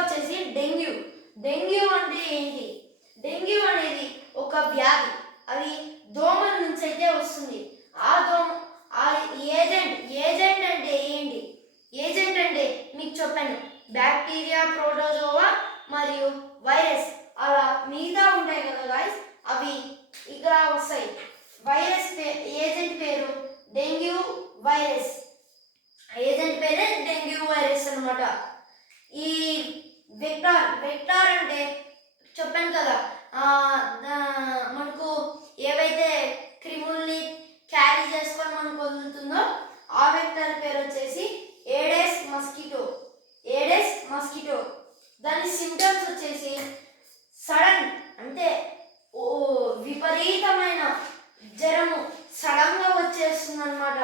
వచ్చేసి dengue. Dengue అంటే ఏంటి? డెంగ్యూ అనేది ఒక వ్యాధి. అది దోమల నుంచి అయితే వస్తుంది. ఆ ఏజెంట్ అంటే ఏంటి? ఏజెంట్ అంటే మీకు చెప్పాను, బ్యాక్టీరియా, ప్రోటోజోవా మరియు వైరస్. అలా మిగతా ఉంటాయి కదా గాయస్, అవి ఇక్కడ వస్తాయి. వైరస్ ఏజెంట్ పేరు డెంగ్యూ వైరస్. ఏజెంట్ పేరే డెంగ్యూ వైరస్ అనమాట. ఈ వెక్టార్ అంటే చెప్పాను కదా, మనకు ఏవైతే క్రిముల్ని క్యారీ చేసుకొని మనకు వదులుతుందో ఆ వెక్టార్ పేరు వచ్చేసి ఏడెస్ మస్కిటో. దాని సింటమ్స్ వచ్చేసి సడన్ అంటే విపరీతమైన జ్వరము సడన్గా వచ్చేస్తుంది అనమాట.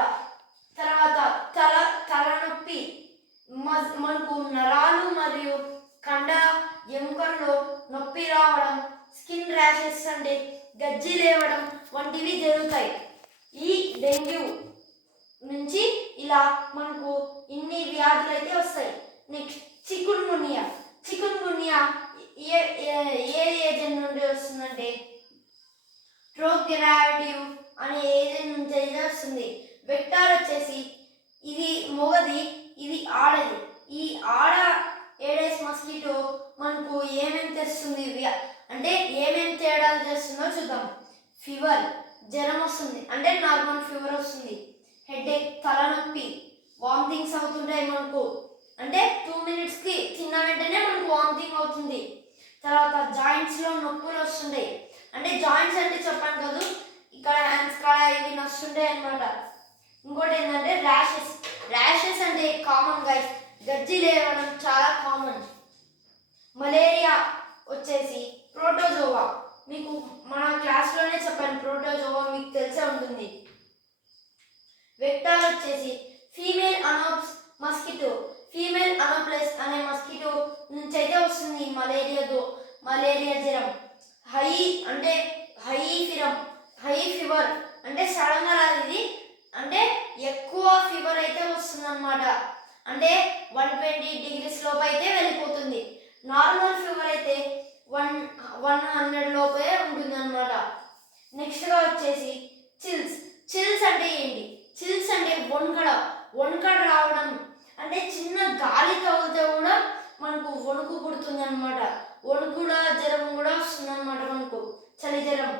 తర్వాత తలనొప్పి, మనకు నరాలు మరియు కండ ఎముకల్లో నొప్పి రావడం, స్కిన్ ర్యాషెస్ అంటే గజ్జి లేవడం వంటివి జరుగుతాయి. ఈ డెంగ్యూ నుంచి ఇలా మనకు ఇన్ని వ్యాధులు అయితే వస్తాయి. నెక్స్ట్ చికున్గున్యా ఏ ఏజెంట్ నుండి వస్తుందంటే ట్రోగ్రాటివ్ అనే ఏజెంట్ నుంచి అయితే వస్తుంది. వెక్టార్ వచ్చేసి ఇది మొగది, ఇది ఆడది. ఈ ఆడ ఏడెస్ మస్కిటో మనకు ఏమేమి తెస్తుంది అంటే ఏమేమి తేడాలు చేస్తుందో చూద్దాం. ఫీవర్, జ్వరం వస్తుంది అంటే నార్మల్ ఫీవర్ వస్తుంది. హెడేక్, తలనొప్పి, వామిటింగ్స్ అవుతుంటాయి మనకు అంటే 2 minutesకి తిన్న వెంటనే మనకు వామిటింగ్ అవుతుంది. తర్వాత జాయింట్స్లో నొప్పులు వస్తుంటాయి. అంటే జాయింట్స్ అంటే చెప్పాను కదా, ఇక్కడ హ్యాండ్స్ కాడ ఇవి నొస్తుంటాయి అనమాట. ఇంకోటి ఏంటంటే ర్యాషెస్ అంటే కామన్ గైస్, గజ్జి లేవడం చాలా కామన్. మలేరియా వచ్చేసి ప్రోటోజోవా. మీకు మన క్లాస్లోనే చెప్పాను, ప్రోటోజోవా మీకు తెలిసే ఉంటుంది. వెక్టార్ వచ్చేసి ఫీమేల్ అనోప్లస్ అనే మస్కిటో నుంచి అయితే వస్తుంది మలేరియా జ్వరం. హై ఫీవర్ అంటే సడన్గా రాదు ఇది, అంటే ఎక్కువ ఫీవర్ అయితే వస్తుంది అనమాట. అంటే 120 degrees లోపు అయితే వెళ్ళిపోతుంది. నార్మల్ ఫీవర్ అయితే 100 లోపే ఉంటుంది అనమాట. నెక్స్ట్గా వచ్చేసి చిల్స్ అంటే ఏంటి? చిల్స్ అంటే వణుకడ రావడం, అంటే చిన్న గాలి తగిలితే కూడా మనకు వణుకు పుడుతుంది అనమాట. వణుకుడా జ్వరం కూడా వస్తుంది అనమాట మనకు, చలి జ్వరం.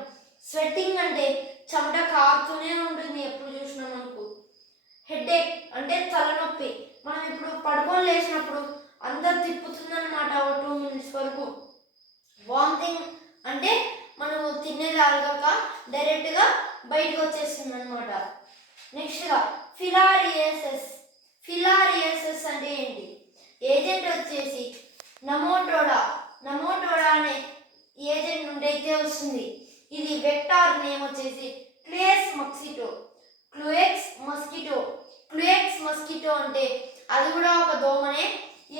స్వెట్టింగ్ అంటే చెమట కారుతూనే ఉంటుంది ఎప్పుడు చూసినా మనకు. హెడేక్ అంటే తలనొప్పి, మనం ఇప్పుడు పడుకొని లేచినప్పుడు అంతా తిప్పుతుందన్నమాట 2 minutes వరకు. వామిటింగ్ అంటే మనము తినేది అరగక డైరెక్ట్గా బయటకు వచ్చేస్తుంది అనమాట. నెక్స్ట్గా ఫిలారియేసెస్ అంటే ఏంటి? ఏజెంట్ వచ్చేసి నమోటోడా అనే ఏజెంట్ నుండి అయితే వస్తుంది. ఇది వెక్టార్ నేమ్ వచ్చేసి క్లుయెక్స్ మస్కిటో అంటే అది కూడా ఒక దోమనే.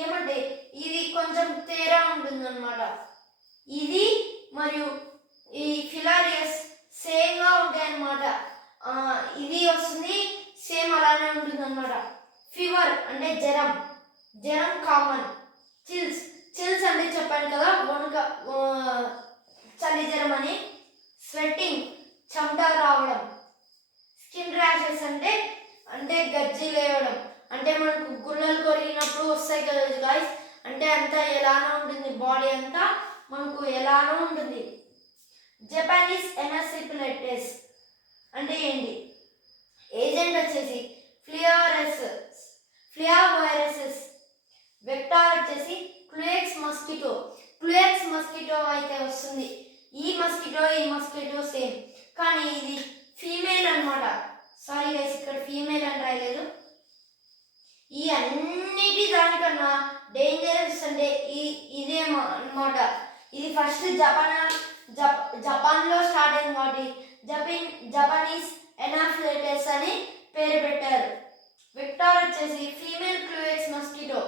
ఏమంటే ఇది కొంచెం తేడా ఉంటుందన్నమాట. ఇది మరియు ఈ ఫిలారియస్ సేమ్గా ఉంటాయి అన్నమాట. ఇది వస్తుంది సేమ్ అలానే ఉంటుంది అనమాట. ఫీవర్ అంటే జ్వరం కామన్. చిల్స్ అంటే చెప్పాను కదా, చలి జ్వరం అని. స్వెట్టింగ్ చెమట రావడం. స్కిన్ ర్యాషెస్ అంటే గజ్జి లేవడం, అంటే మనకు గుల్లలు కొరిగినప్పుడు వస్తాయి కదా గాయస్, అంటే అంతా ఎలానో ఉంటుంది, బాడీ అంతా మనకు ఎలానో ఉంటుంది. జపానీస్ ఎన్సెఫలైటిస్ అంటే ఏంటి? ఏజెంట్ వచ్చేసి ఫ్లియావైరసెస్. వెక్టార్ వచ్చేసి క్లుయెక్స్ మస్కిటో అయితే వస్తుంది. ఈ మస్కిటో సేమ్, కానీ ఇది ఫీమేల్ అనమాట. సారీ గైస్, ఇక్కడ ఫీమేల్ అని రాయలేదు. ఈ అన్నిటి దానికన్నా డేంజరస్ అంటే ఇదే అనమాట. ఇది ఫస్ట్ జపాన్లో స్టార్ట్ అయింది కాబట్టి జపనీస్ ఎనాఫిలైటిస్ అని పేరు పెట్టారు. వెక్టార్ వచ్చేసి ఫీమేల్ క్లుయెక్స్ మస్కిటో.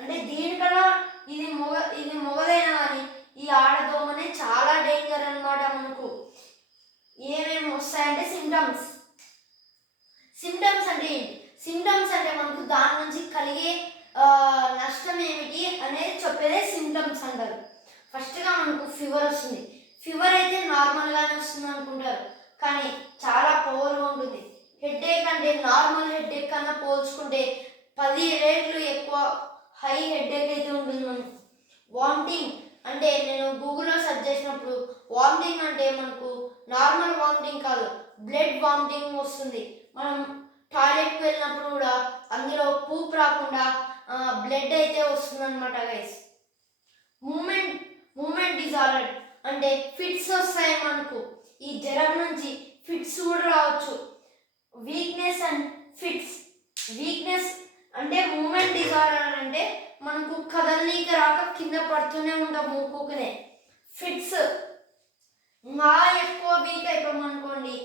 అంటే దీనికన్నా ఇది మొగదైనా కానీ ఈ ఆడదోమనే చాలా డేంజర్ అనమాట. మనకు ఏమేమి వస్తాయంటే సిమ్టమ్స్ అంటే ఏంటి? సిమ్టమ్స్ అంటే మనకు దాని నుంచి కలిగే నష్టం ఏమిటి అనేది చెప్పేదే సిమ్టమ్స్ అంటారు. ఫస్ట్గా మనకు ఫీవర్ వస్తుంది. ఫీవర్ అయితే నార్మల్గానే వస్తుంది అనుకుంటారు, కానీ చాలా పవర్గా ఉంటుంది. హెడేక్ అంటే నార్మల్ హెడేక్ కన్నా పోల్చుకుంటే 10 రెట్లు ఎక్కువ హై హెడేక్ అయితే ఉంటుంది మనకు. వామిటింగ్ అంటే నేను గూగుల్లో సెర్చ్ చేసినప్పుడు వామిటింగ్ అంటే మనకు నార్మల్ వామిటింగ్ కాదు, బ్లడ్ వామిటింగ్ వస్తుంది. మనం టాయిలెట్కి వెళ్ళినప్పుడు కూడా అందులో పూపు రాకుండా బ్లడ్ అయితే వస్తుంది అనమాట గైస్. మూమెంట్ డిజార్డర్ అంటే ఫిట్స్ వస్తాయి మనకు. ఈ జ్వరం నుంచి ఫిట్స్ కూడా రావచ్చు. Weakness and fits. వీక్నెస్ అంటే మూమెంట్ డిజార్డర్ అంటే మనకు కదలనీకి రాక కింద పడుతూనే ఉంటాం మూకునే. ఫిట్స్ ఇంకా ఎక్కువ వీక్ అయిపోయాం అనుకోండి,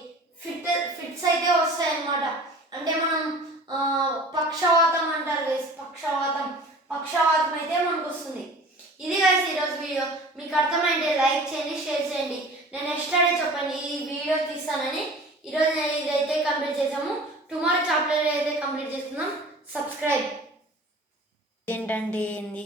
ఫిట్స్ అయితే వస్తాయి అన్నమాట. అంటే మనం పక్షవాతం అంటారు గైస్, పక్షవాతం అయితే మనకు వస్తుంది. ఇది గైస్ ఈరోజు వీడియో. మీకు అర్థమైంటే లైక్ చేయండి, షేర్ చేయండి. నేను నెక్స్ట్ డే చెప్పండి ఈ వీడియో తీస్తానని. ఈరోజు ఇదైతే కంప్లీట్ చేసాము. టుమారో చాప్టర్ అయితే కంప్లీట్ చేస్తున్నాం. సబ్స్క్రైబ్. ఏంటంటే ఏంది